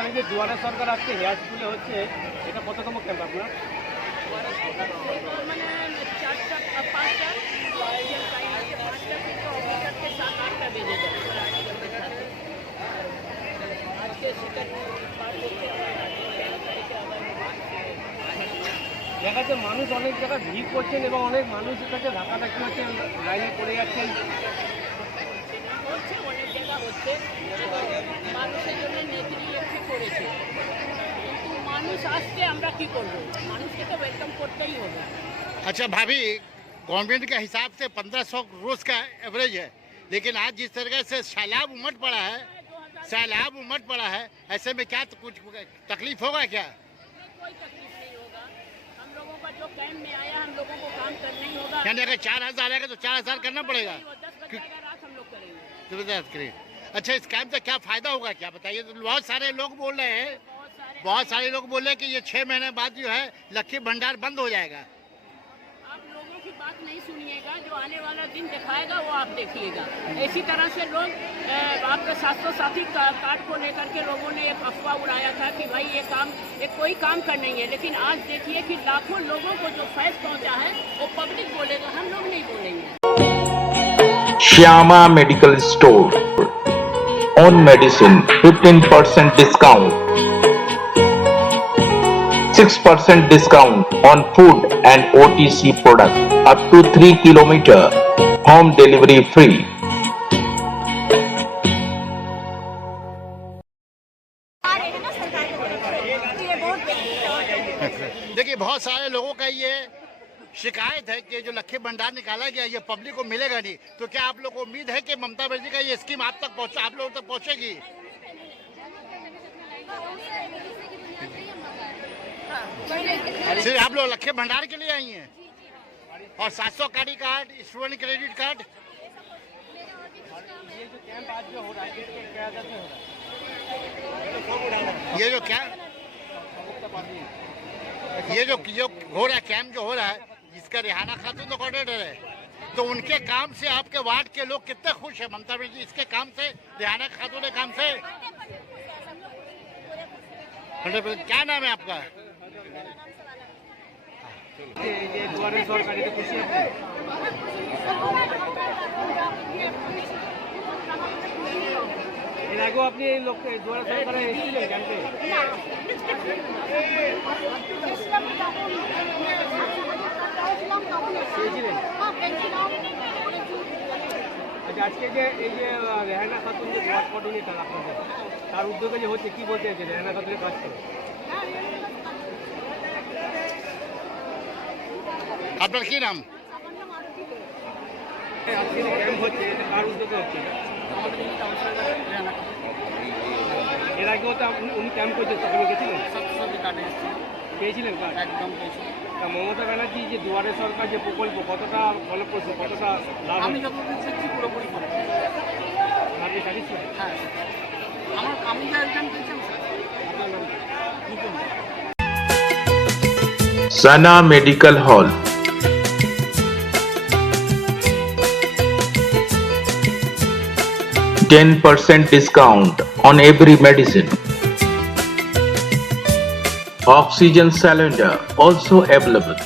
Madam এই যে দুয়ারে সরকার আজকে হেয়ার স্কুলে হচ্ছে, এটা কততম ক্যাম্প আপনার? মানে 4টা 5টা টাইম আছে, 5টা থেকে অফিসার থেকে 7-8টা বেজে যায়। আজকে সেটা পার করতে দেখা যাচ্ছে মানুষ অনেক জায়গায় ভিড় করছেন এবং অনেক মানুষের কাছে ধাক্কাধাক্কি হচ্ছে, লাইনে পড়ে যাচ্ছেন। হচ্ছে, অনেক জায়গা হচ্ছে, মানুষের জন্য নেত্রী একটু করেছে, কিন্তু মানুষ আসছে, আমরা কি করব? মানুষকে তো ওয়েলকাম করতেই হবে। अच्छा भाभी, गवर्नमेंट के हिसाब से 1500 रोज का एवरेज है, लेकिन आज जिस तरह से सैलाब उमड़ पड़ा है, ऐसे में क्या कुछ तकलीफ होगा क्या? कोई तकलीफ नहीं होगा, हम लोगों का जो कैंप में आया, हम लोगों को काम करना ही होगा। यानी अगर 4000 आएगा तो 4000 करना पड़ेगा। 10 बज जाएगा, रात हम लोग करेंगे। जबरदस्त करिए। अच्छा, इस कैंप से क्या फायदा होगा, क्या बताइए? तो बहुत सारे लोग बोल रहे हैं कि ये 6 महीने बाद जो है लक्की भंडार बंद हो जाएगा। आप लोगों की बात नहीं सुनिएगा, जो आने वाला दिन दिखाएगा वो आप देखिएगा। इसी तरह से लोग आपके 700 कार्ड को लेकर के लोगों ने एक अफवाह उड़ाया था कि भाई ये कोई काम कर नहीं है, लेकिन आज देखिए कि लाखों लोगों को जो फैज पहुंचा है वो पब्लिक बोलेगा, हम लोग नहीं बोलेंगे। Shyama medical store, on medicine 15% discount, 6% discount on food and OTC product up to 3 kilometer, home delivery free. देखिए, बहुत सारे लोगों का ये शिकायत है कि जो लक्की भंडार निकाला गया ये पब्लिक को मिलेगा नहीं, तो क्या आप लोग को उम्मीद है कि ममता बनर्जी का ये स्कीम आप लोगों तक पहुंचेगी? सिर्फ आप लोग लक्की भंडार के लिए आई हैं? और 700 कार्ड, स्टूडेंट क्रेडिट कार्ड, ये जो कैंप आज जो हो रहा है, इसके क्या से हो रहा है? ये जो क्या ये जो हो रहा है, कैंप जो हो रहा है, जिसका रिहाना खातून तो कोऑर्डिनेटर है, तो उनके काम से आपके वार्ड के लोग कितने खुश हैं? ममता बनर्जी इसके काम से, रिहाना खातून के काम से 100%। क्या नाम है आपका? ये দুয়ারে সরকার, এটা খুশি আপনি? এর আগেও আপনি এই লোককে দুয়ারে সরকারে এসেছিলেন ক্যাম্পে? পেয়েছিলেন? আচ্ছা, আজকে যে এই যে রেহানা খাতুন যে ওয়ার্ড কোঅর্ডিনেটর আপনাদের, তার উদ্যোগে যে হচ্ছে, কি বলতে চাইছে রেহানা খাতুনের কাজ করে? আপনার কি নাম? আজকে যে ক্যাম্প হচ্ছে, এটা কার উদ্যোগে হচ্ছে? এর আগেও তো উনি ক্যাম্প করছেন, তখন গেছিলেন? পেয়েছিলেন কার্ড? একদম পেয়েছি। তা মমতা ব্যানার্জি যে দুয়ারে সরকার যে প্রকল্প, কতটা ফলপ্রসূ, কতটা লাভ? আমি যতদিন শিখছি পুরোপুরি ভালো। আপনি স্যাটিসফাইড? হ্যাঁ, আমি যা রিটার্ন পেয়েছি আমি Sana Medical Hall, 10% discount on every medicine. Oxygen cylinder also available.